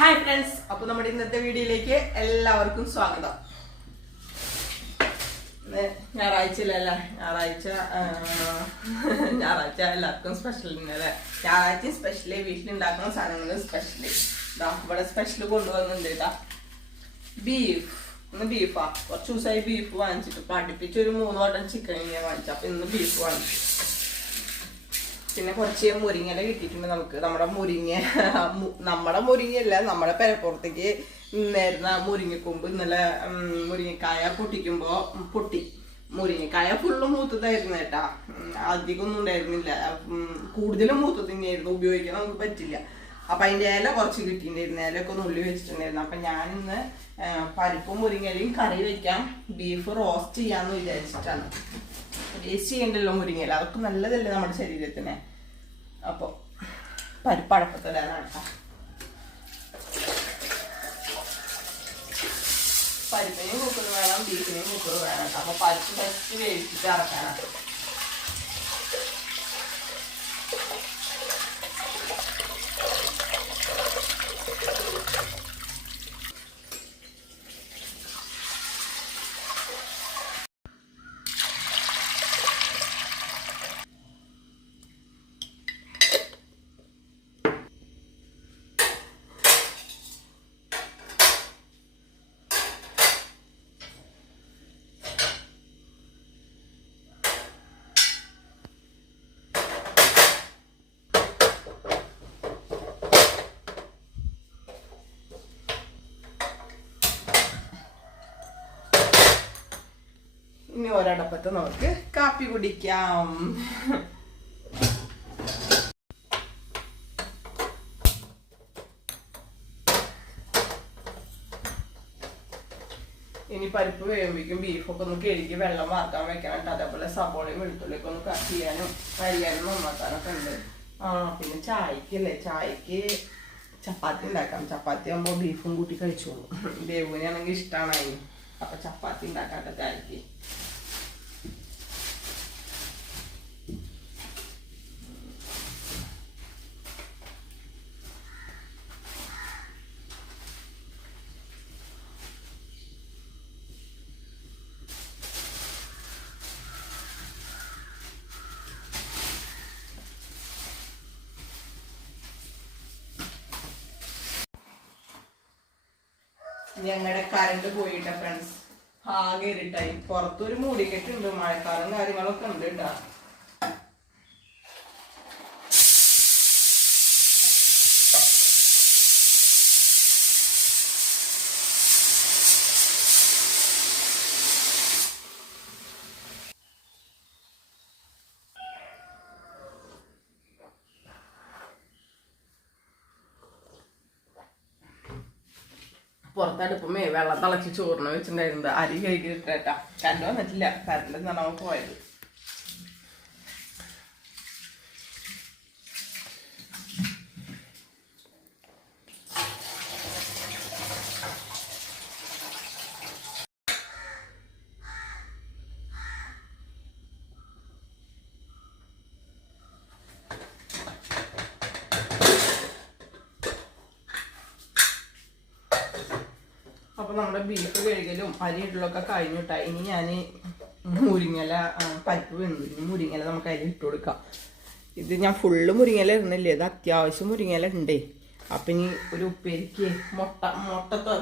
Hi friends, അപ്പോൾ നമ്മുടെ ഇന്നത്തെ വീഡിയോയിലേക്ക് എല്ലാവർക്കും സ്വാഗതം. ഞായറാഴ്ചയിലല്ലേ, ഞായറാഴ്ച എല്ലാവർക്കും സ്പെഷ്യൽ അല്ലേ. ഞായറാഴ്ച സ്പെഷ്യലി വീട്ടിലുണ്ടാക്കുന്ന സാധനങ്ങൾ സ്പെഷ്യലി ഇവിടെ സ്പെഷ്യൽ കൊണ്ടുവന്നിട്ടുണ്ട് കേട്ടാ. ഇന്ന് ബീഫാ. കുറച്ച് ദിവസമായി ബീഫ് വാങ്ങിച്ചിട്ട് പഠിപ്പിച്ച് ഒരു 3 വട്ടം ചിക്കൻ ഇങ്ങനെ വാങ്ങിച്ചു. അപ്പൊ ഇന്ന് ബീഫ് വാങ്ങിച്ചു. പിന്നെ കുറച്ച് മുരിങ്ങല കിട്ടിയിട്ടുണ്ട് നമുക്ക്. നമ്മുടെ മുരിങ്ങയല്ല, നമ്മുടെ പെരപ്പുറത്തേക്ക് നേരുന്ന മുരിങ്ങക്കൊമ്പ് ഇന്നലെ മുരിങ്ങക്കായ പൊട്ടി. മുരിങ്ങക്കായ ഫുള്ള് മൂത്തതായിരുന്നു കേട്ടാ. അധികം ഒന്നും ഉണ്ടായിരുന്നില്ല, കൂടുതലും മൂത്തത് തന്നെയായിരുന്നു. ഉപയോഗിക്കാൻ നമുക്ക് പറ്റില്ല. അപ്പൊ അതിന്റെ ഇല കുറച്ച് കിട്ടിയിട്ടുണ്ടായിരുന്നു. ഇലയൊക്കെ ഒന്ന് ഉള്ളി വെച്ചിട്ടുണ്ടായിരുന്നു. അപ്പൊ ഞാനിന്ന് പരിപ്പും മുരിങ്ങലയും കറി വെക്കാം, ബീഫ് റോസ്റ്റ് ചെയ്യാന്ന് വിചാരിച്ചിട്ടാണ്. ടേസ്റ്റ് ചെയ്യണ്ടല്ലോ മുരിങ്ങയില, അതൊക്കെ നല്ലതല്ലേ നമ്മുടെ ശരീരത്തിന്. അപ്പൊ പരിപ്പ് അടപ്പത്തിലാണ് കേട്ടോ. പരിപ്പിനെയും കുക്കർ വേണം, ബീഫിനെയും കുക്കർ വേണം കേട്ടോ. അപ്പൊ പരിപ്പ് ഫസ്റ്റ് വേവിച്ചിട്ട് അറക്കാനാണ്. ഇനി ഒരടപ്പത്ത് നമുക്ക് കാപ്പി കുടിക്കാം. ഇനി പരിപ്പ് വേവിക്കും. ബീഫൊക്കെ ഒന്ന് കഴുകി വെള്ളം വാർക്കാൻ വെക്കണം. അതേപോലെ സബോളയും വെളുത്തുള്ളിയൊക്കെ ഒന്ന് കട്ട് ചെയ്യാനും അരിയാനും നന്നാക്കാനൊക്കെ ഉണ്ട്. പിന്നെ ചായക്ക് ചപ്പാത്തി ഉണ്ടാക്കാം. ചപ്പാത്തി ആകുമ്പോൾ ബീഫും കൂട്ടി കഴിച്ചോളൂ. ദേവുവിനാണെങ്കിൽ ഇഷ്ടമാണ് അതിന്. അപ്പൊ ചപ്പാത്തി ഉണ്ടാക്കാട്ടെ ചായക്ക്. ഞങ്ങളുടെ കറണ്ട് പോയിട്ട ഫ്രണ്ട്സ്, ആകെ ഇരുട്ടായി. പുറത്തൊരു മൂടിക്കെട്ടുണ്ട്, മഴക്കാലം കാര്യങ്ങളൊക്കെ ഉണ്ട് കേട്ടാ. പുറത്തടുപ്പമേ വെള്ളം തിളച്ച് ചോറിന് വെച്ചിട്ടുണ്ടായിരുന്നത്. അരി കഴുകിയിട്ടാ. കണ്ടു വന്നിട്ടില്ല, കറണ്ട് നിന്നാണ് പോയത്. അപ്പൊ നമ്മുടെ ബീഫ് കഴുകലും അരി ഇടലൊക്കെ കഴിഞ്ഞിട്ടാ. ഇനി ഞാൻ മുരിങ്ങല, പരിപ്പ് വെന്തു. ഇനി മുരിങ്ങല നമുക്ക് അതിൽ ഇട്ട് കൊടുക്കാം. ഇത് ഞാൻ ഫുള്ള് മുരിങ്ങല ഇടുന്നില്ലേ, ഇത് അത്യാവശ്യം മുരിങ്ങല ഉണ്ടേ. അപ്പൊ ഇനി ഒരു ഉപ്പേരിക്ക്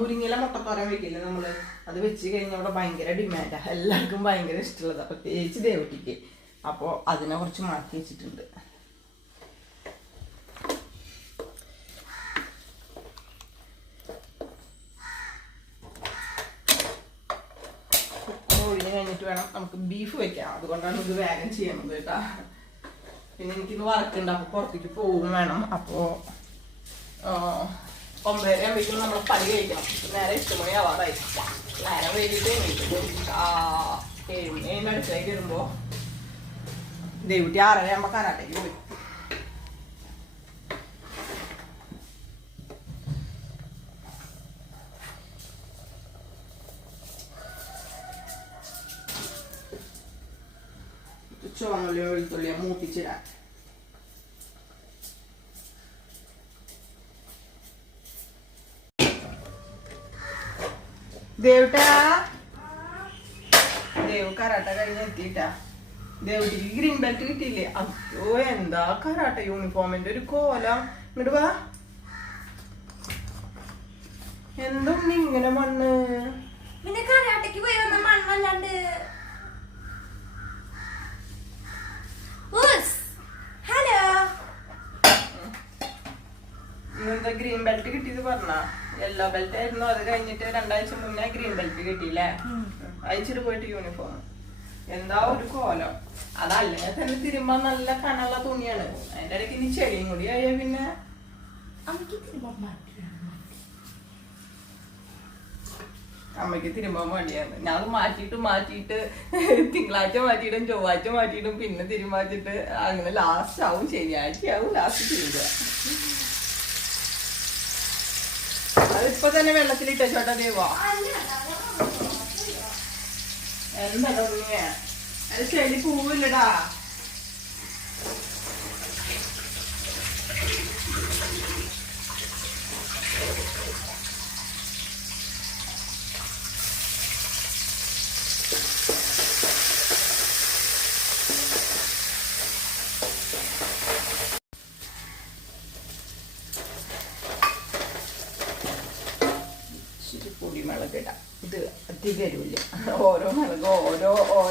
മുരിങ്ങല മുട്ടത്തോരൻ വെക്കില്ലേ നമ്മള്, അത് വെച്ച് കഴിഞ്ഞാൽ അവിടെ ഭയങ്കര ഡിമാൻഡാ. എല്ലാവർക്കും ഭയങ്കര ഇഷ്ടമുള്ളതാ, പ്രത്യേകിച്ച് ദേവട്ടിക്ക്. അപ്പോൾ അതിനെ കുറച്ച് മാറ്റി വെച്ചിട്ടുണ്ട്. ഒഴിഞ്ഞ് കഴിഞ്ഞിട്ട് വേണം നമുക്ക് ബീഫ് വെക്കാം. അതുകൊണ്ടാണ് ഇത് വേഗം ചെയ്യുന്നത് കേട്ടാ. പിന്നെ എനിക്കിന്ന് വർക്കുണ്ട്, അപ്പൊ പുറത്തേക്ക് പോവും വേണം. അപ്പോ 9:30 ആകുമ്പോഴേക്കും നമ്മൾ പണി കഴിക്കണം. നേരെ 8 മണി ആവാറായി. നേരം വൈകിട്ട് 7 മണി അടുത്തേക്ക് വരുമ്പോ ദേവുട്ടി 6:30 ആകുമ്പോ കരാട്ടേക്ക് പോയി. ചുവന്നുള്ളി വെളുത്തുള്ളിയെ മൂപ്പിച്ചിടാൻ. ദേവുട്ടാ ദേവ് കരാട്ട കഴിഞ്ഞ് എത്തിയിട്ടാ. ദേവുട്ടിക്ക് ഗ്രീൻ ബെൽറ്റ് കിട്ടിയില്ലേ? അയ്യോ എന്താ കരാട്ട യൂണിഫോമിന്റെ ഒരു കോലം. ഇങ്ങോട്ട് വാ. എന്തോ ഇങ്ങനെ മണ്ണ് പിന്നെ കരാട്ടയ്ക്ക് പോയി വന്ന മണ്ണല്ലാണ്ട്. ഹലോ ഇന്നെന്താ ഗ്രീൻ ബെൽറ്റ് കിട്ടിയത് പറഞ്ഞ? യെല്ലോ ബെൽറ്റ് ആയിരുന്നു. അത് കഴിഞ്ഞിട്ട് 2 ആഴ്ച മുന്നേ ഗ്രീൻ ബെൽറ്റ് കിട്ടിയില്ലേ? അയച്ചിട്ട് പോയിട്ട് യൂണിഫോം. എന്താ ഒരു കോലം. അതല്ലേ തന്നെ തിരുമ്പോ നല്ല കനുള്ള തുണിയാണ്. അതിന്റെ ഇടയ്ക്ക് ഇനി ചെളിയും കൂടി ആയ പിന്നെ അമ്മയ്ക്ക് തിരുമ്പാൻ മടിയാണ്. ഞാൻ അത് മാറ്റിയിട്ട് തിങ്കളാഴ്ച മാറ്റിയിട്ടും ചൊവ്വാഴ്ച മാറ്റിയിട്ടും പിന്നെ തിരുമാറ്റിട്ട് അങ്ങനെ ലാസ്റ്റ് ആവും, ശനിയാഴ്ച ആവും ലാസ്റ്റ് തിരുമ്പുക. അതിപ്പോ തന്നെ വെള്ളത്തിലിട്ടോ ചോട്ടാ ദേവോ? എന്താ ഉണ്ണിയെ? അത് ചെടി പൂവില്ലടാ. പൊടിമുളകിടാം. ഇത് അധികം എരിവില്ല. ഓരോ മുളകും ഓരോ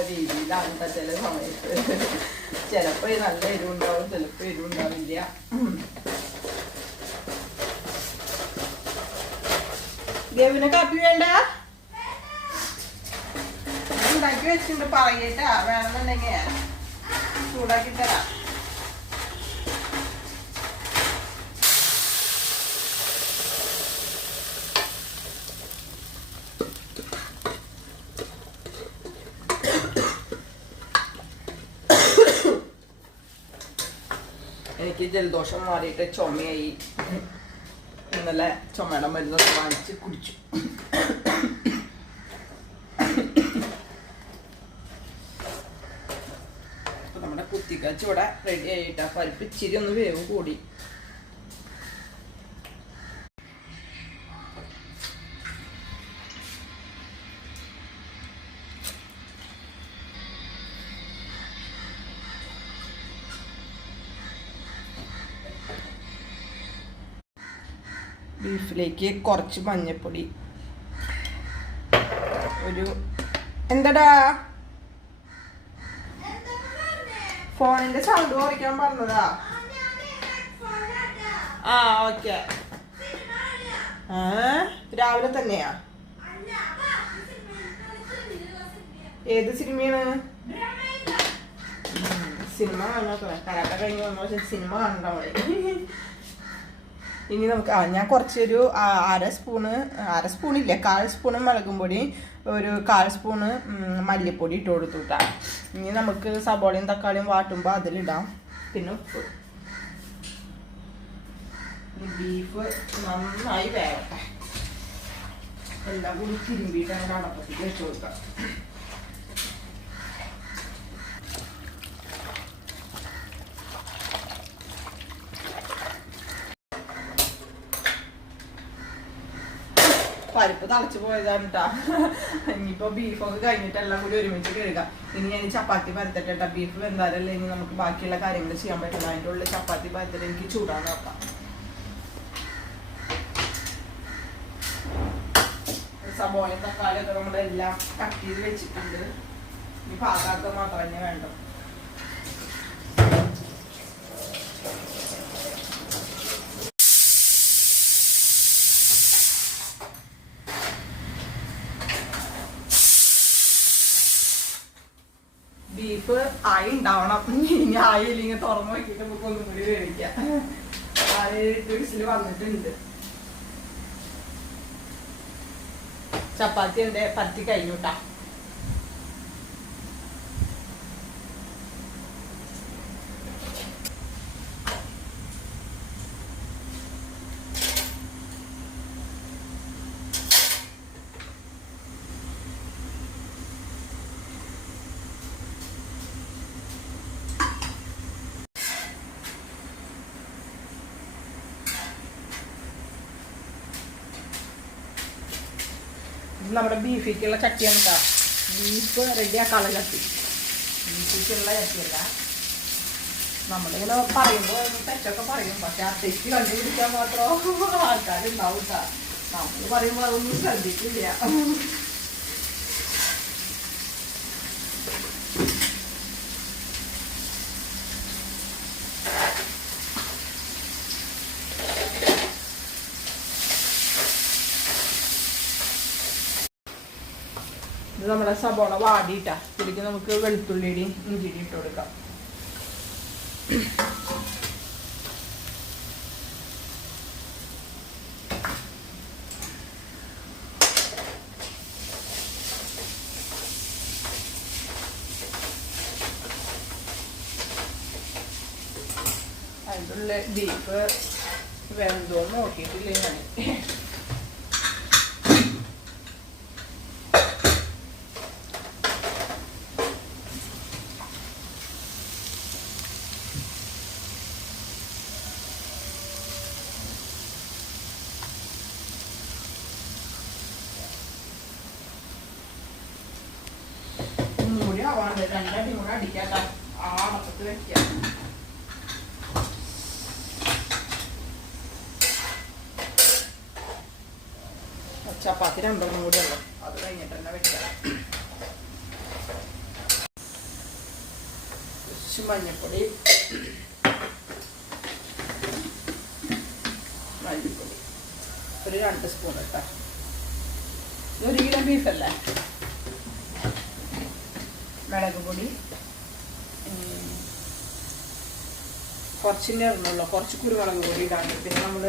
രീതിയിലാണ് ചില സമയത്ത്. ചിലപ്പോ നല്ല എരിവുണ്ടാവും, ചിലപ്പോ എരിവുണ്ടാവില്ല. ദേവിനെ കാപ്പി വേണ്ട? ഉണ്ടാക്കി വെച്ചിട്ടുണ്ട്, പറയട്ടാ. വേണമെന്നുണ്ടെങ്കിൽ ചൂടാക്കി തരാം. എനിക്ക് ജലദോഷം മാറിയിട്ട് ചുമയായി. ഇന്നലെ ചുമയുടെ മരുന്നൊക്കെ വാങ്ങിച്ച് കുടിച്ചു. അപ്പൊ നമ്മുടെ കുത്തിക്കാച്ച് ഇവിടെ റെഡി ആയിട്ടാ. പരിപ്പ് ഇച്ചിരി ഒന്ന് വേവ് കൂടി. ബീഫിലേക്ക് കുറച്ച് മഞ്ഞൾപ്പൊടി, ഒരു എന്താടാ ഫോണിന്റെ സൗണ്ട് കുറയ്ക്കാൻ പറഞ്ഞതാ. ആ ഓക്കെ. രാവിലെ തന്നെയാ? ഏത് സിനിമയാണ്? സിനിമ കാണാത്ത കരാട്ട കഴിഞ്ഞ് വന്ന സിനിമ കാണണ്ട മതി. ഇനി നമുക്ക് ഞാൻ കുറച്ചൊരു അര സ്പൂണില്ല 1/4 സ്പൂണ് മുളകും പൊടി, ഒരു 1/4 സ്പൂണ് മല്ലിപ്പൊടി ഇട്ട് കൊടുത്തുട്ടാ. ഇനി നമുക്ക് സബോളയും തക്കാളിയും വാട്ടുമ്പോൾ അതിലിടാം. പിന്നെ ഉപ്പ്. ബീഫ് നന്നായി വേവട്ടെ. എല്ലാം കൂടി തിരുമ്പിയിട്ട് അങ്ങനെ അടപ്പത്തേക്ക് വെച്ച് കൊടുക്കാം. പരിപ്പ് തിളച്ച് പോയതാണ് കേട്ടാ. ഇനിയിപ്പോ ബീഫൊക്കെ കഴിഞ്ഞിട്ട് എല്ലാം കൂടി ഒരുമിച്ച് കഴുകാം. ഇനി ഞാൻ ചപ്പാത്തി പരത്തട്ടെ. ബീഫ് വെന്താലല്ലേ ഇനി നമുക്ക് ബാക്കിയുള്ള കാര്യങ്ങൾ ചെയ്യാൻ പറ്റില്ല. അതിൻ്റെ ഉള്ളിൽ ചപ്പാത്തി പരത്തിട്ട് എനിക്ക് ചൂടാൻ നോക്കാം. സബോളയും തക്കാളിയൊക്കെ നമ്മളെല്ലാം കട്ട് ചെയ്ത് വെച്ചിട്ടുണ്ട്. ഇനി പാകാക്ക മാത്രം തന്നെ വേണ്ട. ബീഫ് ആയി ഉണ്ടാവണം. ഇനി ആയില്ലെങ്കിൽ തുറന്നു നോക്കിയിട്ട് നമുക്ക് ഒന്നും കൂടി വേവിക്കാം. 8 വിസിൽ വന്നിട്ടുണ്ട്. ചപ്പാത്തി എന്റെ പറ്റി കഴിഞ്ഞുട്ടാ. ഇത് നമ്മുടെ ബീഫിക്കുള്ള ചട്ടിയാണ് കേട്ടോ. ബീഫ് റെഡിയാക്കാനുള്ള ചട്ടി, ബീഫിക്കുള്ള ചട്ടിയല്ല. നമ്മളിങ്ങനെ പറയുമ്പോൾ തെറ്റൊക്കെ പറയും, പക്ഷെ ആ തെറ്റ് കണ്ടുപിടിക്കാൻ മാത്രം ആൾക്കാരുണ്ടാവും കേട്ടോ. നമ്മൾ പറയുമ്പോൾ അതൊന്നും ശ്രദ്ധിക്കില്ല. ഇത് നമ്മുടെ സബോള വാടിയിട്ടാ. ഇതിലേക്ക് നമുക്ക് വെളുത്തുള്ളിയുടെയും ഇഞ്ചിയുടെയും ഇട്ട് കൊടുക്കാം. അതിനുള്ള ബീഫ് വെന്തോ നോക്കിയിട്ടില്ലേ ഞാൻ. മൂടി ആവാണ്ട് രണ്ടടി കൂടെ അടിക്കാത്ത ആ അടപ്പത്ത് വെക്കാം. ചപ്പാത്തി രണ്ടെണ്ണം കൂടി ഉള്ളു, അത് കഴിഞ്ഞിട്ട് തന്നെ വെക്കാം. കുറച്ച് മഞ്ഞപ്പൊടി, മല്ലിപ്പൊടി ഒരു 2 സ്പൂൺ ഇട്ടാ. 1 കിലോ ബീഫല്ലേ. മുളക് പൊടി കുറച്ചിൻ്റെ ഇടണുള്ളൂ, കുറച്ച് കുരുമുളക് പൊടി ഇടാണ്ട്. പിന്നെ നമ്മൾ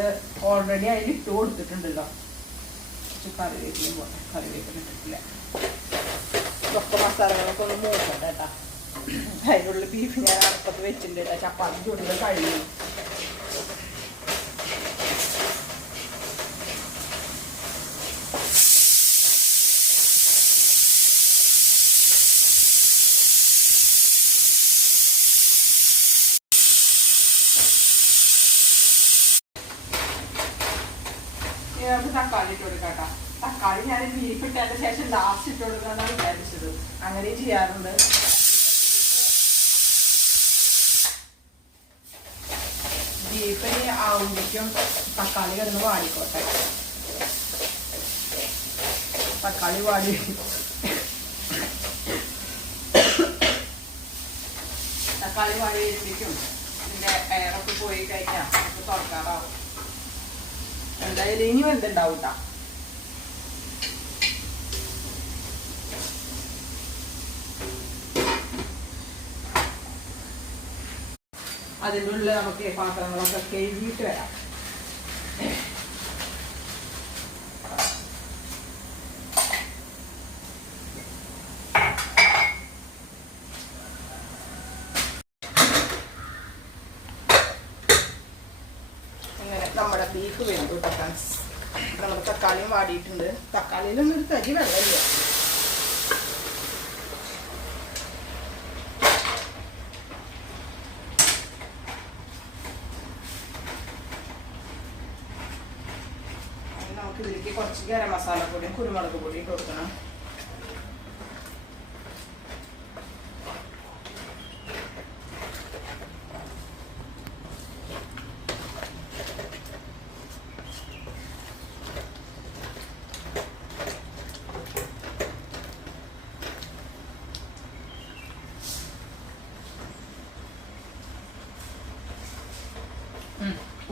ഓൾറെഡി അതിൽ ഇട്ട് കൊടുത്തിട്ടുണ്ടല്ലോ. കുറച്ച് കറിവേപ്പിലും പോട്ടെ, കറിവേപ്പില ഇട്ടിട്ടില്ല. ഒക്കെ മസാലകളൊക്കെ ഒന്ന് മൂക്കട്ടെ കേട്ടാ. അതിനുള്ള ബീഫ് ഞാൻ അടുപ്പത്ത് വെച്ചിട്ടുണ്ട് കേട്ടോ. ചപ്പാത്തി ചൂടുന്നത് കഴിഞ്ഞു. നമുക്ക് തക്കാളി ഇട്ട് കൊടുക്കാം കേട്ടോ. തക്കാളി ഞാൻ ബീഫ് ഇട്ടതിന് ശേഷം ലാസ്റ്റ് ഇട്ട് കൊടുക്കാന്നാണ് വിചാരിച്ചത്. അങ്ങനെ ചെയ്യാറുണ്ട്. ബീഫിന് ആവുമ്പോഴേക്കും തക്കാളി കിടന്ന് വാടിക്കോട്ടെ. തക്കാളി വാടി തക്കാളി വാടി വരുമ്പോഴേക്കും ഇതിൻ്റെ എയറൊക്കെ പോയി കഴിഞ്ഞാൽ നമുക്ക് തുറക്കാറാവും. എന്തായാലും ഇനിയും എന്തുണ്ടാവും കേട്ടോ. അതിൻ്റെ ഉള്ളിൽ നമുക്ക് പാത്രങ്ങളൊക്കെ കഴുകിയിട്ട് വരാം. നമ്മുടെ ബീഫ് വെന്തു കേട്ടോ ഫ്രണ്ട്സ്. നമ്മുടെ തക്കാളിയും വാടിയിട്ടുണ്ട്. തക്കാളിയിലൊന്നും ഒരു തരി വെള്ളമില്ല. നമുക്ക് ഇതിലേക്ക് കുറച്ച് ഗരം മസാല പൊടിയും കുരുമുളക് പൊടിയും ഇട്ട് കൊടുക്കണം.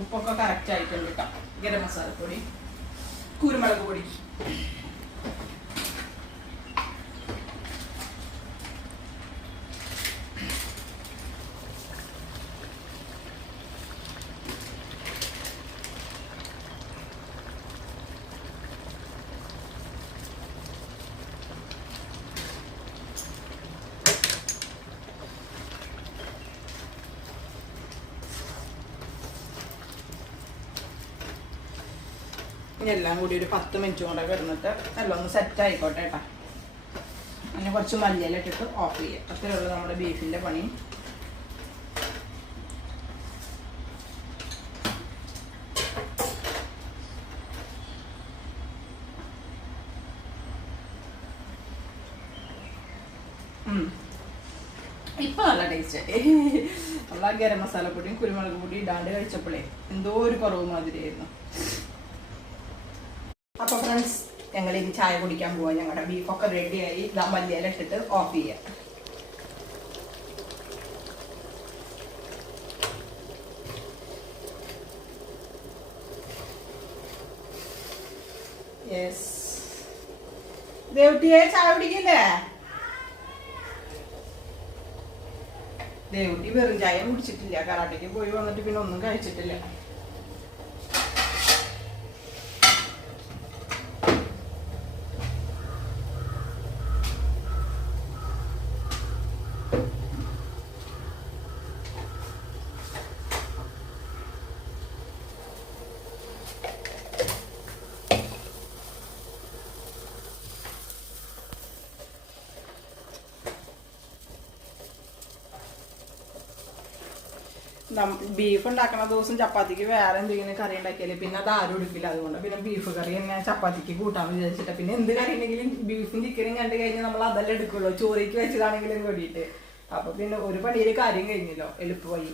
ഉപ്പൊക്കെ കറക്റ്റ് ആയിട്ടുണ്ട് കേട്ടോ. ഗരം മസാലപ്പൊടി, കുരുമുളക് പൊടി, എല്ലാം കൂടി ഒരു 10 മിനിറ്റ് കൊണ്ട് കിടന്നിട്ട് എല്ലാം ഒന്ന് സെറ്റ് ആയിക്കോട്ടെ കേട്ടോ. അങ്ങനെ കുറച്ച് മല്ലിയില ഇട്ടിട്ട് ഓഫ് ചെയ്യാം. അത്രയേ ഉള്ളൂ നമ്മുടെ ബീഫിൻ്റെ പണി. ഇപ്പൊ നല്ല ടേസ്റ്റ്. നമ്മളാ ഗരം മസാലപ്പൊടിയും കുരുമുളക് പൊടി ഇടാണ്ട് കഴിച്ചപ്പോഴേ എന്തോ ഒരു കുറവ് മാതിരിയായിരുന്നു. അപ്പൊ ഫ്രണ്ട്സ്, ഞങ്ങൾ ഇനി ചായ കുടിക്കാൻ പോവാ. ഞങ്ങളുടെ ബീഫൊക്കെ റെഡിയായി. ഇതാ മല്ലിയില ഇട്ടിട്ട് ഓഫ് ചെയ്യാം. യെസ്, ദേവുട്ടിയെ ചായ കുടിക്കില്ലേ? ദേവുട്ടി വെറും ചായ കുടിച്ചിട്ടില്ല. കരാട്ടയ്ക്ക് പോയി വന്നിട്ട് പിന്നെ ഒന്നും കഴിച്ചിട്ടില്ല. ബീഫ് ഉണ്ടാക്കുന്ന ദിവസം ചപ്പാത്തിക്ക് വേറെ എന്തെങ്കിലും കറി ഉണ്ടാക്കിയാലേ പിന്നെ അത് ആരും എടുക്കില്ല. അതുകൊണ്ട് പിന്നെ ബീഫ് കറി തന്നെ ചപ്പാത്തിക്ക് കൂട്ടാൻ വിചാരിച്ചിട്ട്. പിന്നെ എന്ത് കറി ഉണ്ടെങ്കിലും ബീഫും ചിക്കനും കണ്ടു കഴിഞ്ഞാൽ നമ്മൾ അതെല്ലാം എടുക്കുള്ളൂ, ചോറിക്ക് വെച്ചതാണെങ്കിലും കൂടിയിട്ട്. അപ്പൊ പിന്നെ ഒരു പണിയിൽ കാര്യം കഴിഞ്ഞല്ലോ, എളുപ്പമായി.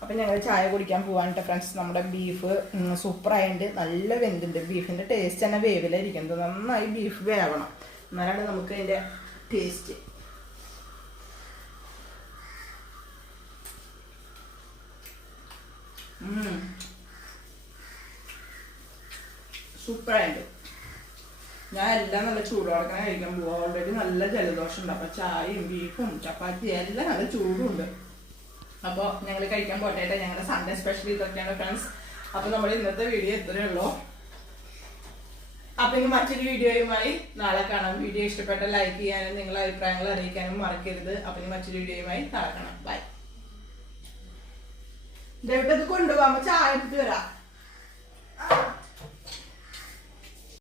അപ്പൊ ഞങ്ങൾ ചായ കുടിക്കാൻ പോവാനിട്ട് ഫ്രണ്ട്സ്. നമ്മുടെ ബീഫ് സൂപ്പറായിട്ട് നല്ല വെന്തുണ്ട്. ബീഫിന്റെ ടേസ്റ്റ് തന്നെ വേവിലായിരിക്കുന്നത്. നന്നായി ബീഫ് വേവണം, എന്നാലാണ് നമുക്ക് അതിന്റെ ടേസ്റ്റ്. സൂപ്പറായിട്ട്. ഞാൻ എല്ലാം നല്ല ചൂടോടക്കനെ കഴിക്കാൻ പോവാ. ഓൾറെഡി നല്ല ജലദോഷം ഉണ്ട്. അപ്പൊ ചായയും ബീഫും ചപ്പാത്തിയും എല്ലാം നല്ല ചൂടുണ്ട്. അപ്പൊ ഞങ്ങൾ കഴിക്കാൻ പോട്ടെ. ഞങ്ങളുടെ സൺഡേ സ്പെഷ്യൽ ഇതൊക്കെയാണ് ഫ്രണ്ട്സ്. അപ്പൊ നമ്മൾ ഇന്നത്തെ വീഡിയോ ഇത്രയേ ഉള്ളൂ. അപ്പൊ ഇനി മറ്റൊരു വീഡിയോയുമായി നാളെ കാണാം. വീഡിയോ ഇഷ്ടപ്പെട്ട ലൈക്ക് ചെയ്യാനും നിങ്ങളുടെ അഭിപ്രായങ്ങൾ അറിയിക്കാനും മറക്കരുത്. അപ്പൊ ഇനി മറ്റൊരു വീഡിയോയുമായി നാളെ കാണാം. ബൈ. ദേവിട്ടത് കൊണ്ടുപോകാം, ചായ എടുത്തിട്ട് വരാം.